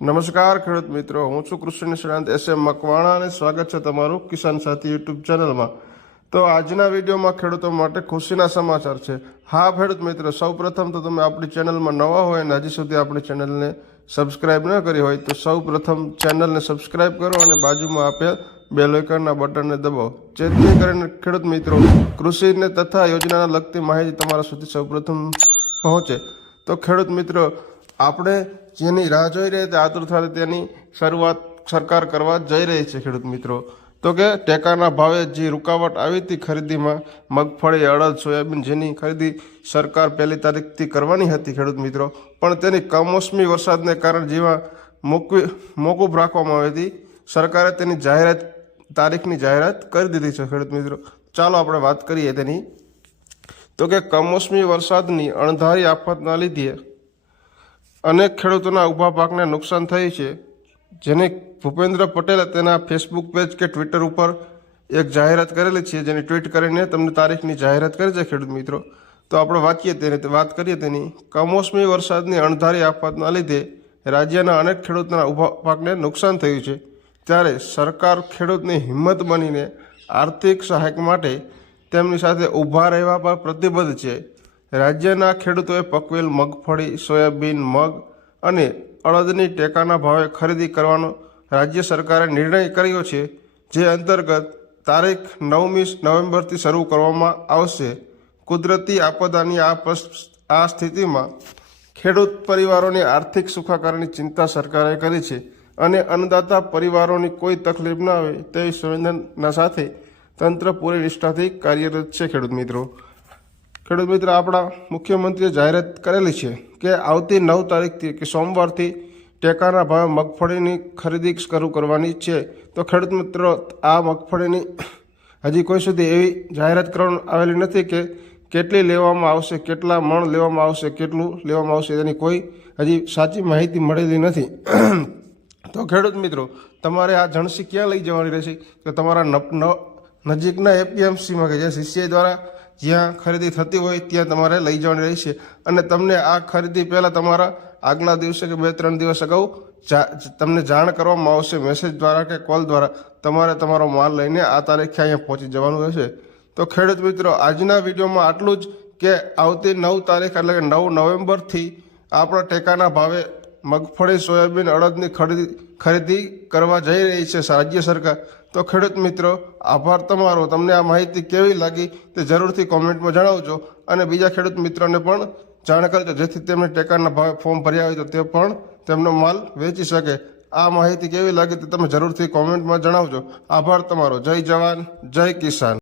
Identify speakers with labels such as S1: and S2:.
S1: નમસ્કાર, ખેડૂત મિત્રો. હું છું કૃષ્ણ નિષ્ણાંત એસ એમ મકવાણા અને સ્વાગત છે તમારું કિસાન સાથી યુટ્યુબ ચેનલમાં. તો આજના વિડીયોમાં ખેડૂતો માટે ખુશીના સમાચાર છે. હા, ખેડૂત મિત્રો સૌ પ્રથમ તો તમે આપણી ચેનલમાં નવા હોય અને હજી સુધી આપણી ચેનલને સબસ્ક્રાઇબ ન કરી હોય, તો સૌ પ્રથમ ચેનલને સબસ્ક્રાઇબ કરો અને બાજુમાં આપેલ બે આઇકનના બટનને દબાવો. જેથી કરીને ખેડૂત મિત્રો, કૃષિને તથા યોજનાના લગતી માહિતી તમારા સુધી સૌપ્રથમ પહોંચે. તો ખેડૂત મિત્રો આપણે જેની રાહ જોઈ રહી હતી આતુરતાથી તેની શરૂઆત સરકાર કરવા જઈ રહી છે, ખેડૂત મિત્રો. તો કે ટેકાના ભાવે જે રૂકાવટ આવી હતી ખરીદીમાં, મગફળી, અડદ, સોયાબીન જેની ખરીદી સરકાર પહેલી તારીખથી કરવાની હતી, ખેડૂત મિત્રો. પણ તેની કમોસમી વરસાદને કારણે જેવા મોકવી, મોકૂફ રાખવામાં આવી હતી, સરકારે તેની જાહેરાત, તારીખની જાહેરાત કરી દીધી છે, ખેડૂત મિત્રો. ચાલો આપણે વાત કરીએ તેની. તો કે કમોસમી વરસાદની અણધારી આફતના લીધે અનેક ખેડૂતોના ઊભા પાકને નુકસાન થયું છે. જેને ભૂપેન્દ્ર પટેલે તેના ફેસબુક પેજ કે ટ્વિટર ઉપર એક જાહેરાત કરેલી છે. જેની ટ્વીટ કરીને તમને તારીખની જાહેરાત કરી છે ખેડૂત મિત્રો. તો આપણે વાંચીએ તેની વાત કરીએ તેની. કમોસમી વરસાદની અણધારી આફતના લીધે રાજ્યના અનેક ખેડૂતોના ઊભા પાકને નુકસાન થયું છે. ત્યારે સરકાર ખેડૂતની હિંમત બનીને આર્થિક સહાયક માટે તેમની સાથે ઊભા રહેવા પર પ્રતિબદ્ધ છે. રાજ્યના ખેડૂતોએ પકવેલ મગફળી, સોયાબીન, મગ અને અડદની ટેકાના ભાવે ખરીદી કરવાનો રાજ્ય સરકારે નિર્ણય કર્યો છે, જે અંતર્ગત તારીખ નવમી નવેમ્બરથી શરૂ કરવામાં આવશે. કુદરતી આપદાની આ આ સ્થિતિમાં ખેડૂત પરિવારોની આર્થિક સુખાકારની ચિંતા સરકારે કરી છે અને અન્નદાતા પરિવારોની કોઈ તકલીફ ન આવે તેવી સંવેદના સાથે તંત્ર પૂરી નિષ્ઠાથી કાર્યરત છે ખેડૂત મિત્રો. ખેડૂત મિત્ર, આપણા મુખ્યમંત્રીએ જાહેરાત કરેલી છે કે આવતી નવ તારીખથી કે સોમવારથી ટેકાના ભાવે મગફળીની ખરીદી શરૂ કરવાની છે. તો ખેડૂત મિત્રો, આ મગફળીની હજી કોઈ સુધી એવી જાહેરાત કરવામાં આવેલી નથી કે કેટલી લેવામાં આવશે, કેટલા મણ લેવામાં આવશે, કેટલું લેવામાં આવશે તેની કોઈ હજી સાચી માહિતી મળેલી નથી. તો ખેડૂત મિત્રો, તમારે આ જણસી ક્યાં લઈ જવાની રહેશે? તો તમારા નજીકના એપીએમસીમાં કે જે સીસીઆઈ દ્વારા જ્યાં ખરીદી થતી હોય ત્યાં તમારે લઈ જવાની રહેશે. અને તમને આ ખરીદી પહેલાં તમારા આગલા દિવસે કે બે, ત્રણ દિવસ અગાઉ તમને જાણ કરવામાં આવશે મેસેજ દ્વારા કે કોલ દ્વારા તમારે તમારો માલ લઈને આ તારીખે અહીંયા પહોંચી જવાનું રહેશે. તો ખેડૂત મિત્રો, આજના વિડીયોમાં આટલું જ કે આવતી નવ તારીખ એટલે કે નવ નવેમ્બરથી આપણા ટેકાના ભાવે મગફળી, સોયાબીન, અડદની ખરીદી ખરીદી કરવા જઈ રહી છે રાજ્ય સરકાર. તો ખેડૂત મિત્રો, આભાર તમારો. તમને આ માહિતી કેવી લાગી તે જરૂરથી કોમેન્ટમાં જણાવજો. અને બીજા ખેડૂત મિત્રોને પણ જાણ કરજો જેથી તેમને ટેકાના ભાવે ફોર્મ ભર્યા હોય તો તે પણ તેમનો માલ વેચી શકે. આ માહિતી કેવી લાગી તે તમે જરૂરથી કોમેન્ટમાં જણાવજો. આભાર તમારો. જય જવાન, જય કિસાન.